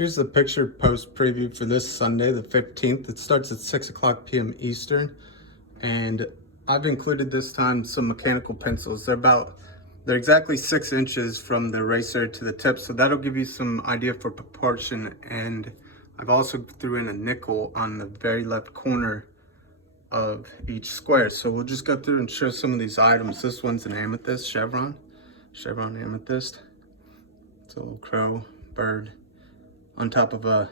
Here's the picture post preview for this Sunday, the 15th. It starts at 6 o'clock p.m. Eastern. And I've included this time some mechanical pencils. They're exactly 6 inches from the eraser to the tip. So that'll give you some idea for proportion. And I've also threw in a nickel on the very left corner of each square. So we'll just go through and show some of these items. This one's an amethyst, chevron amethyst. It's a little crow, bird on top of a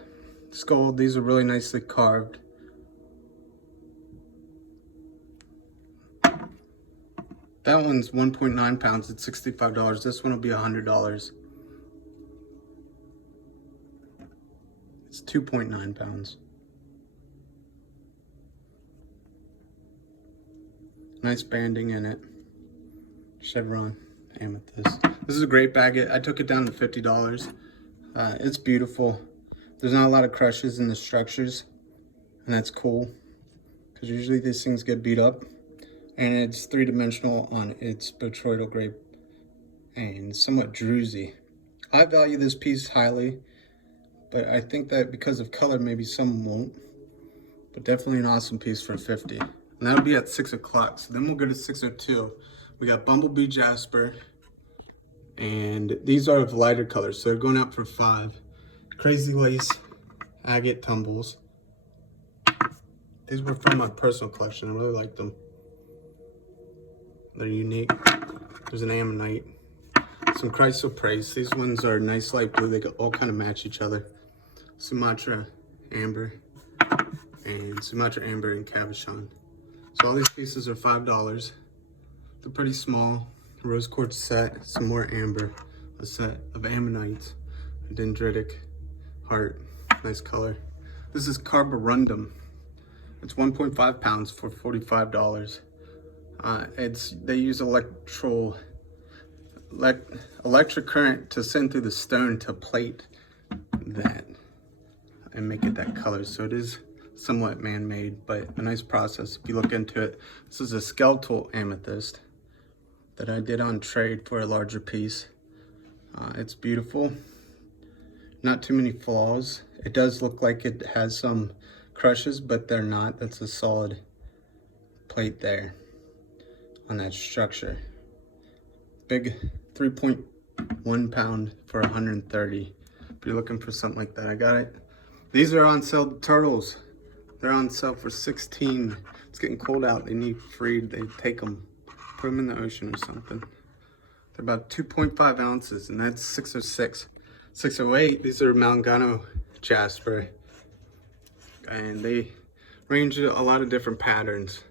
skull. These are really nicely carved. That one's 1.9 pounds at $65. This one will be $100. It's 2.9 pounds. Nice banding in it. Chevron amethyst. This is a great bag. I took it down to $50. It's beautiful. There's not a lot of crushes in the structures, and that's cool because usually these things get beat up. And it's three-dimensional on its botryoidal grape and somewhat druzy. I value this piece highly, but I think that because of color, maybe some won't. But definitely an awesome piece for $50. And that'll be at 6 o'clock. So then we'll go to 6:02. We got Bumblebee Jasper. And these are of lighter colors, so they're going out for $5. Crazy Lace Agate Tumbles. These were from my personal collection. I really like them. They're unique. There's an Ammonite. Some Chrysoprase. These ones are nice light blue. They all kind of match each other. Sumatra Amber. And Sumatra Amber and Cabochon. So all these pieces are $5. They're pretty small. Rose quartz set, some more amber, a set of ammonites, a dendritic heart, nice color. This is carborundum. It's 1.5 pounds for $45. They use electric current to send through the stone to plate that and make it that color. So it is somewhat man-made, but a nice process if you look into it. This is a skeletal amethyst that I did on trade for a larger piece. It's beautiful, not too many flaws. It does look like it has some crushes, but they're not. That's a solid plate there on that structure. Big 3.1 pound for $130. If you're looking for something like that, I got it. These are on sale, the turtles. They're on sale for $16. It's getting cold out, they need freed, they take them. Put them in the ocean or something. They're about 2.5 ounces, and that's 606. 608, these are Mangano Jasper. And they range a lot of different patterns,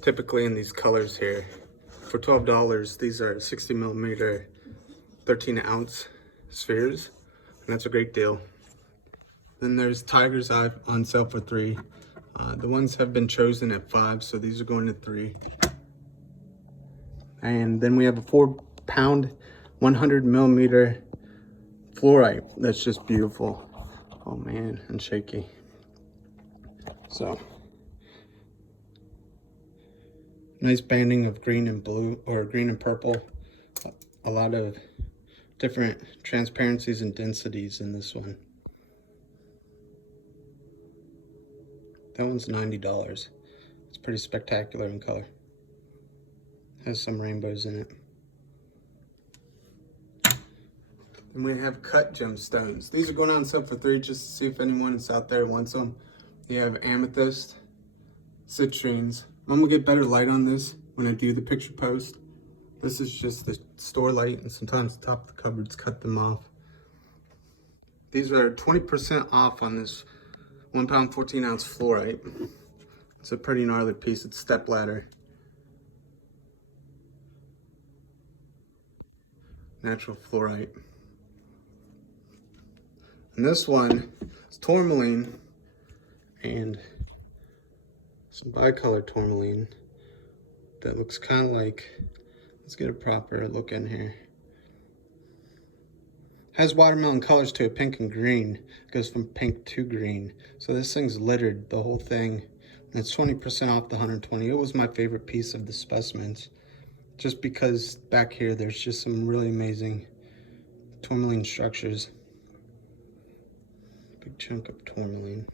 typically in these colors here. For $12, these are 60 millimeter, 13 ounce spheres, and that's a great deal. Then there's Tiger's Eye on sale for $3. The ones have been chosen at $5, so these are going to $3. And then we have a 4-pound, 100 millimeter fluorite. That's just beautiful. Oh man, and shaky. So, nice banding of green and blue, or green and purple. A lot of different transparencies and densities in this one. That one's $90. It's pretty spectacular in color. Has some rainbows in it. And we have cut gemstones. These are going on sale for $3 just to see if anyone is out there wants them. You have amethyst, citrines. I'm gonna get better light on this when I do the picture post. This is just the store light, and sometimes the top of the cupboards cut them off. These are 20% off on this 1 pound, 14 ounce fluorite. It's a pretty gnarly piece. It's step ladder. Natural fluorite. And this one is tourmaline and some bicolor tourmaline that looks kind of like, let's get a proper look in here. Has watermelon colors to it, pink and green. It goes from pink to green. So this thing's littered, the whole thing. And it's 20% off the 120. It was my favorite piece of the specimens, just because back here there's just some really amazing tourmaline structures. Big chunk of tourmaline.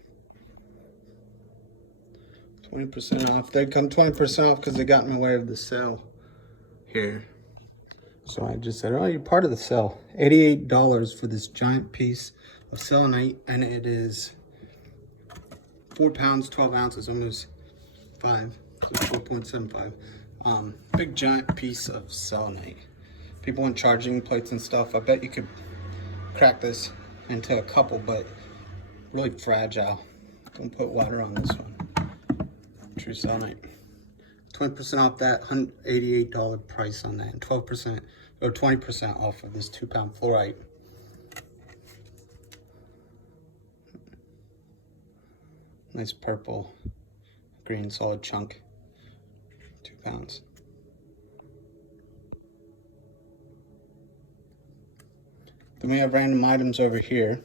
20% off. They come 20% off because they got in the way of the sale here. So I just said, oh, you're part of the sale. $88 for this giant piece of selenite, and it is 4 pounds, 12 ounces, almost 5, so 4.75. Big giant piece of selenite. People want charging plates and stuff. I bet you could crack this into a couple, but really fragile. Don't put water on this one. True selenite. 20% off that, $188 price on that, and 12% or 20% off of this 2-pound fluorite. Nice purple, green solid chunk, 2 pounds. Then we have random items over here.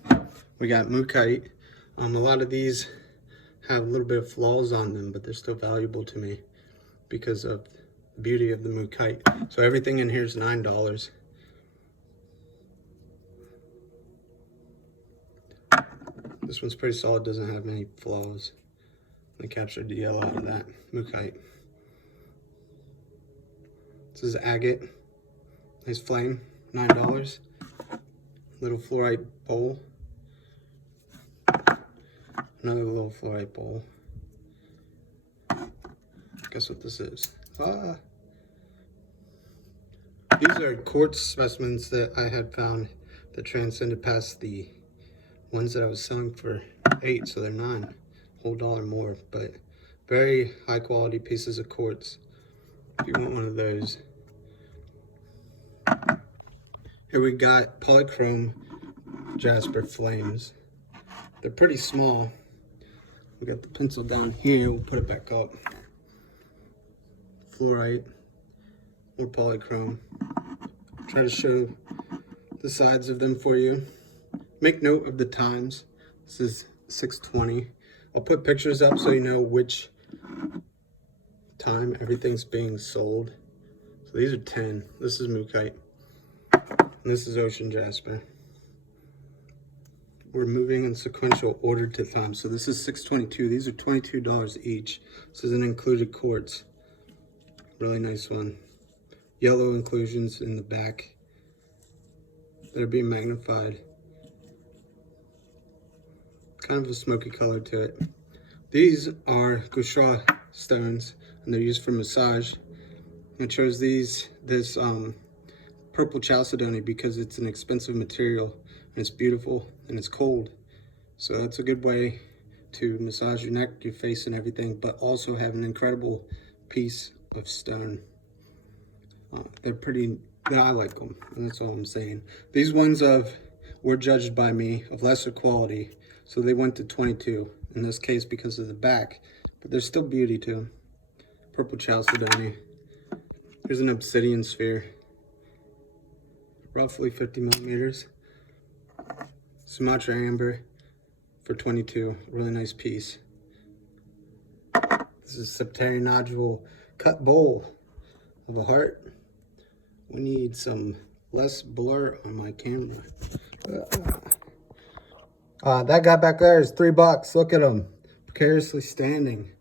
We got mookaite. A lot of these have a little bit of flaws on them, but they're still valuable to me because of the beauty of the mookaite. So everything in here is $9. This one's pretty solid, doesn't have any flaws. I captured the yellow out of that mookaite. This is agate, nice flame, $9. Little fluorite bowl. Another little fluorite bowl. Guess what this is? These are quartz specimens that I had found that transcended past the ones that I was selling for $8, so they're $9, whole dollar more. But very high quality pieces of quartz. If you want one of those. Here we got polychrome jasper flames. They're pretty small. We got the pencil down here. We'll put it back up. Fluorite, more polychrome. Try to show the sides of them for you. Make note of the times. This is 6:20. I'll put pictures up so you know which time everything's being sold. So these are 10. This is mookaite. And this is ocean jasper. We're moving in sequential order to time. So this is 6:22. These are $22 each. This is an included quartz. Really nice one. Yellow inclusions in the back. They're being magnified. Kind of a smoky color to it. These are Gauchra stones, and they're used for massage. I chose this purple chalcedony because it's an expensive material, and it's beautiful, and it's cold. So that's a good way to massage your neck, your face, and everything, but also have an incredible piece of stone. I like them, and that's all I'm saying. These ones were judged by me of lesser quality, so they went to 22 in this case because of the back, but there's still beauty to them. Purple chalcedony. Here's an obsidian sphere, roughly 50 millimeters. Sumatra amber for 22, really nice piece. This is septarian nodule cut bowl of a heart. We need some less blur on my camera. That guy back there is $3. Look at him, precariously standing.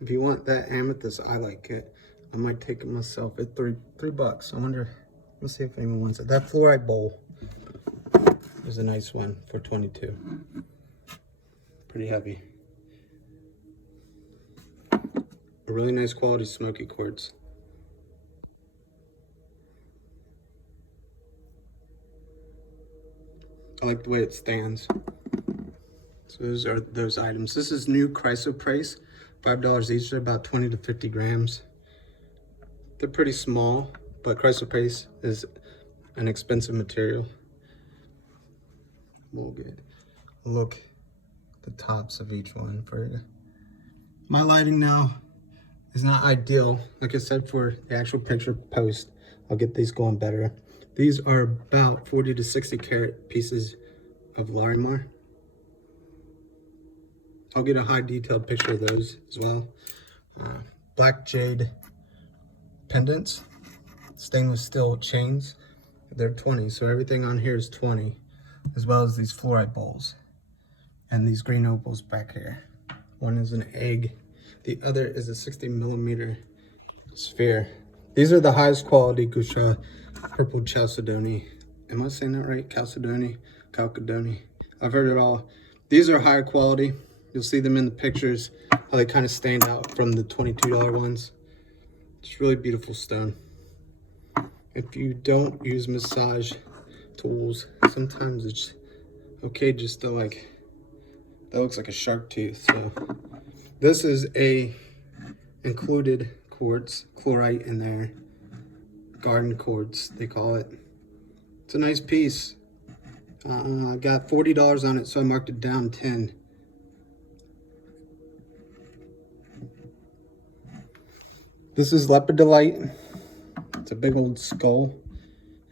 If you want that amethyst, I like it. I might take it myself at $3. I wonder, let's see if anyone wants it. That fluorite bowl is a nice one for 22. Pretty heavy. A really nice quality smoky quartz. I like the way it stands. So those are those items. This is new chrysoprase, $5 each. They're about 20 to 50 grams. They're pretty small, but chrysoprase is an expensive material. We'll get a look at the tops of each one for you. My lighting now is not ideal. Like I said, for the actual picture post, I'll get these going better. These are about 40 to 60 carat pieces of Larimar. I'll get a high detailed picture of those as well. Black jade pendants, stainless steel chains. They're 20, so everything on here is 20, as well as these fluorite bowls. and these green opals back here. One is an egg. The other is a 60mm sphere. These are the highest quality Gusha purple chalcedony. Am I saying that right? Chalcedony? Chalcedony? I've heard it all. These are higher quality. You'll see them in the pictures, how they kind of stand out from the $22 ones. It's really beautiful stone. If you don't use massage tools, sometimes it's okay just to like, that looks like a shark tooth. So this is a included quartz, chlorite in there. Garden quartz, they call it. It's a nice piece. I got $40 on it, so I marked it down 10. This is lepidolite. It's a big old skull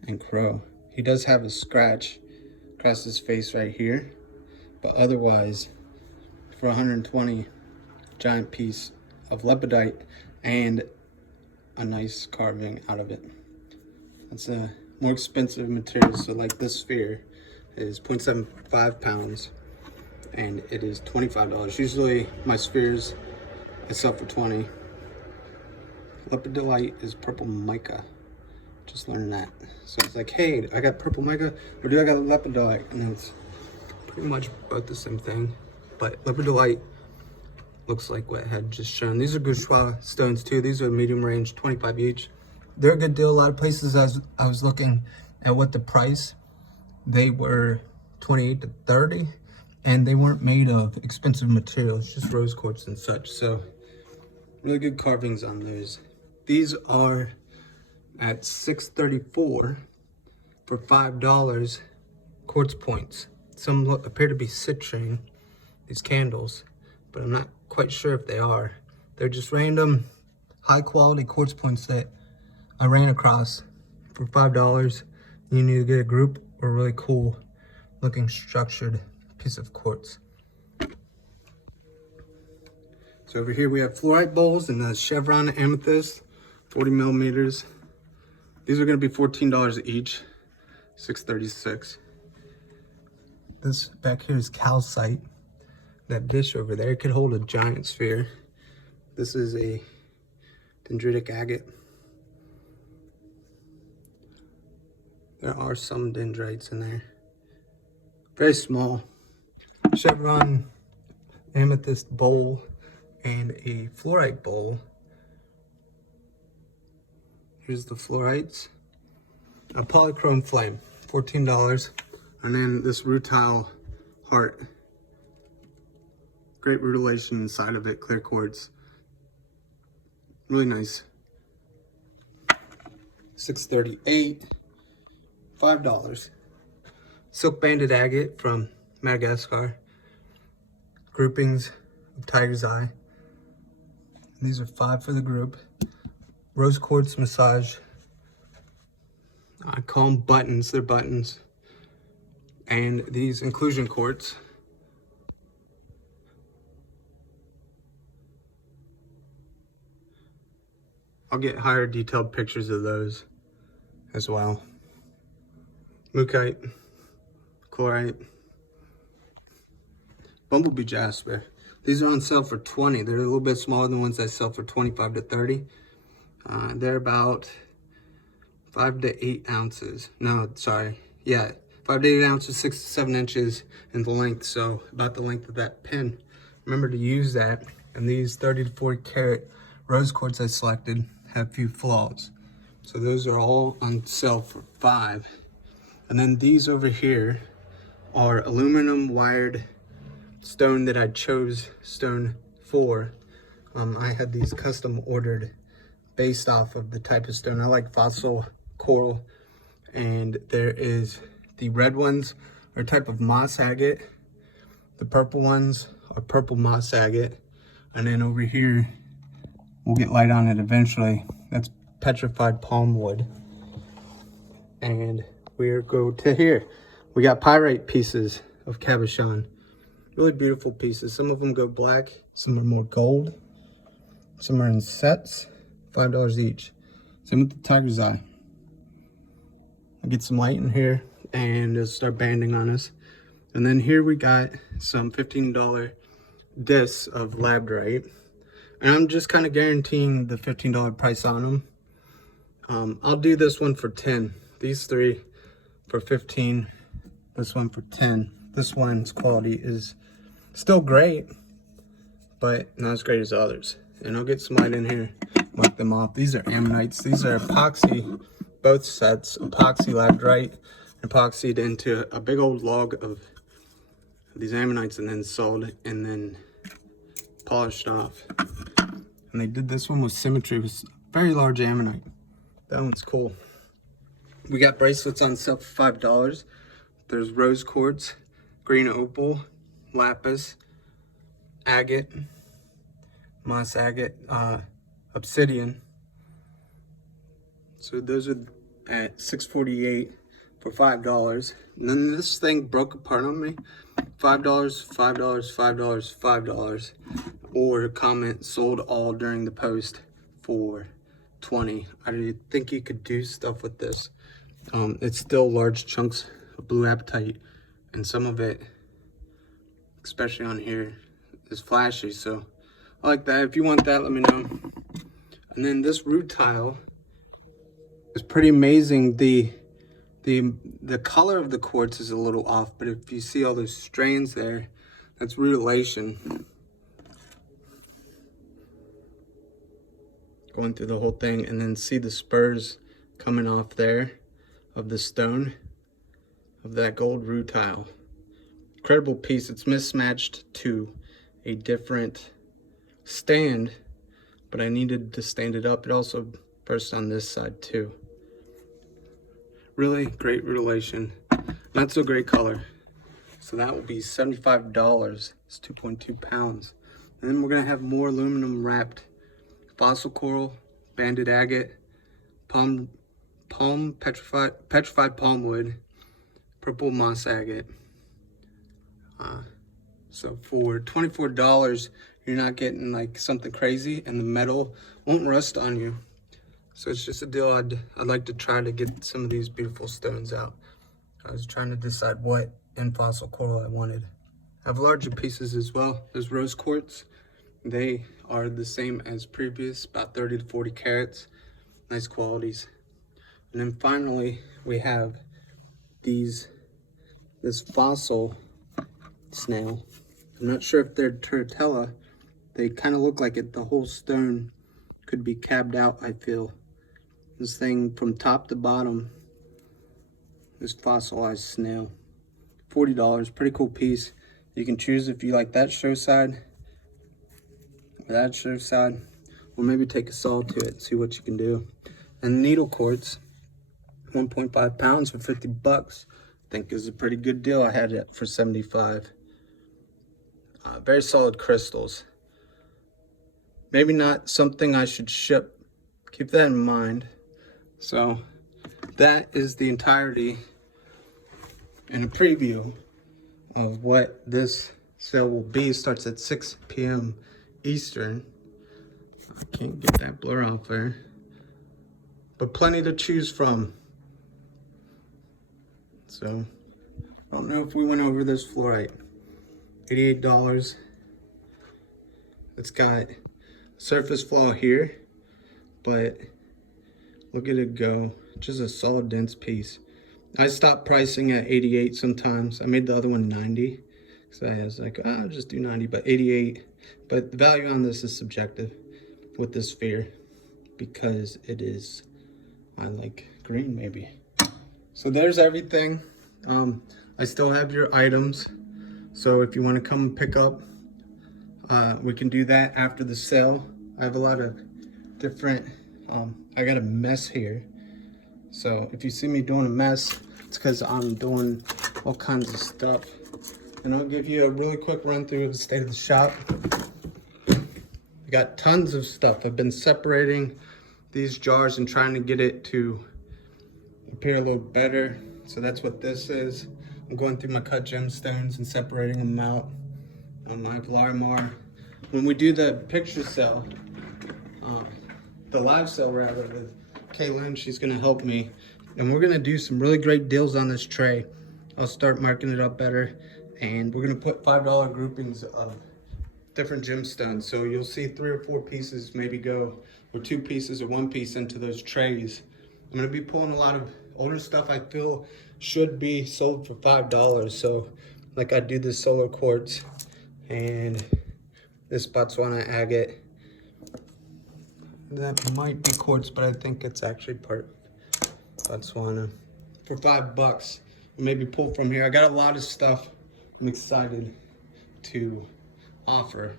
and crow. He does have a scratch across his face right here, but otherwise, for 120, giant piece of lepidolite and a nice carving out of it. That's a more expensive material. So like this sphere is 0.75 pounds and it is $25. Usually my spheres I sell for 20. Lepidolite is purple mica. Just learned that. So it's like, hey, I got purple mica, or do I got lepidolite? And it's pretty much both the same thing. But lepidolite looks like what I had just shown. These are Gusha stones too. These are medium range, 25 each. They're a good deal. A lot of places I was looking at what the price, they were 28 to 30, and they weren't made of expensive materials, just rose quartz and such. So really good carvings on those. These are at $6.34 for $5 quartz points. Some appear to be citrine, these candles, but I'm not quite sure if they are. They're just random high quality quartz points that I ran across for $5. You need to get a group or a really cool looking structured piece of quartz. So over here we have fluorite bowls and the chevron amethyst, 40mm. These are going to be $14 each, $6.36. This back here is calcite. That dish over there could hold a giant sphere. This is a dendritic agate. There are some dendrites in there. Very small. Chevron amethyst bowl and a fluorite bowl. Here's the fluorites. A polychrome flame, $14. And then this rutile heart. Great rutilation inside of it, clear quartz. Really nice. $6.38, $5. Silk banded agate from Madagascar. Groupings of tiger's eye. These are $5 for the group. Rose quartz massage. I call them buttons, they're buttons. And these inclusion quartz. I'll get higher detailed pictures of those as well. Mookaite, chlorite, bumblebee jasper. These are on sale for 20. They're a little bit smaller than the ones I sell for 25 to 30. They're about 5 to 8 ounces. No, sorry. Yeah, 5 to 8 ounces, 6 to 7 inches in the length. So about the length of that pin. Remember to use that. And these 30 to 40 carat rose quartz I selected have few flaws. So those are all on sale for $5. And then these over here are aluminum wired stone that I chose stone for. I had these custom ordered based off of the type of stone. I like fossil coral, and there is the red ones are a type of moss agate. The purple ones are purple moss agate. And then over here, we'll get light on it eventually. That's petrified palm wood. And we'll go to here. We got pyrite pieces of cabochon. Really beautiful pieces. Some of them go black, some are more gold. Some are in sets, $5 each. Same with the tiger's eye. I'll get some light in here and it'll start banding on us. And then here we got some $15 discs of labradorite. And I'm just kind of guaranteeing the $15 price on them. I'll do this one for 10. These three for 15. This one for 10. This one's quality is still great, but not as great as others. And I'll get some light in here, mark them off. These are ammonites. These are epoxy, both sets, epoxy labradorite, epoxied into a big old log of these ammonites and then soled and then polished off. And they did this one with symmetry. It was very large ammonite. That one's cool. We got bracelets on sale for $5. There's rose quartz, green opal, lapis, agate, moss agate, obsidian. So those are at $6.48 for $5. And then this thing broke apart on me. $5, $5, $5, $5. Or comment sold all during the post for $20. I think you could do stuff with this. It's still large chunks of blue apatite, and some of it, especially on here, is flashy. So I like that. If you want that, let me know. And then this root tile is pretty amazing. The color of the quartz is a little off, but if you see all those strains there, that's rutilation going through the whole thing. And then see the spurs coming off there of the stone of that gold rutile. Incredible piece. It's mismatched to a different stand, but I needed to stand it up. It also burst on this side too. Really great rutilation. Not so great color. So that will be $75. It's 2.2 pounds. And then we're gonna have more aluminum wrapped fossil coral, banded agate, petrified palm wood, purple moss agate. So for $24, you're not getting like something crazy, and the metal won't rust on you. So it's just a deal. I'd like to try to get some of these beautiful stones out. I was trying to decide what in fossil coral I wanted. I have larger pieces as well. There's rose quartz. They are the same as previous, about 30 to 40 carats. Nice qualities. And then finally, we have this fossil snail. I'm not sure if they're turritella. They kind of look like it. The whole stone could be cabbed out, I feel. This thing from top to bottom, this fossilized snail. $40, pretty cool piece. You can choose if you like that show side or that show side, or maybe take a saw to it and see what you can do. And needle quartz, 1.5 pounds for $50. I think is a pretty good deal. I had it for $75. Very solid crystals. Maybe not something I should ship. Keep that in mind. So that is the entirety and a preview of what this sale will be. It starts at 6 p.m. Eastern. I can't get that blur off there. But plenty to choose from. So I don't know if we went over this fluorite. $88. It's got surface flaw here, but look at it go. Just a solid dense piece. I stopped pricing at 88 sometimes. I made the other one 90. So I was like, I'll just do 90, but 88. But the value on this is subjective with this sphere because it is, I like green maybe. So there's everything. I still have your items. So if you want to come and pick up, we can do that after the sale. I have a lot of different, I got a mess here. So if you see me doing a mess, it's because I'm doing all kinds of stuff. And I'll give you a really quick run through of the state of the shop. I got tons of stuff. I've been separating these jars and trying to get it to appear a little better. So that's what this is. I'm going through my cut gemstones and separating them out. I have Larimar. When we do the picture sale, the live sale rather, with Kaylin, she's gonna help me. And we're gonna do some really great deals on this tray. I'll start marking it up better. And we're gonna put $5 groupings of different gemstones. So you'll see 3 or 4 pieces maybe go, or 2 pieces or 1 piece into those trays. I'm gonna be pulling a lot of older stuff I feel should be sold for $5. So like I do this solar quartz and this Botswana agate. That might be quartz, but I think it's actually part Botswana. For $5, maybe pull from here. I got a lot of stuff I'm excited to offer.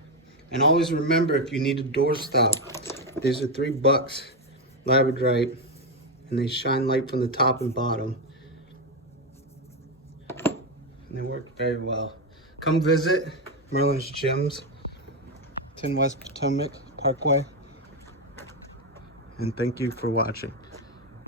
And always remember, if you need a doorstop, these are $3 labradorite, and they shine light from the top and bottom. And they work very well. Come visit Merlin's Gems, 10 West Potomac Parkway. And thank you for watching.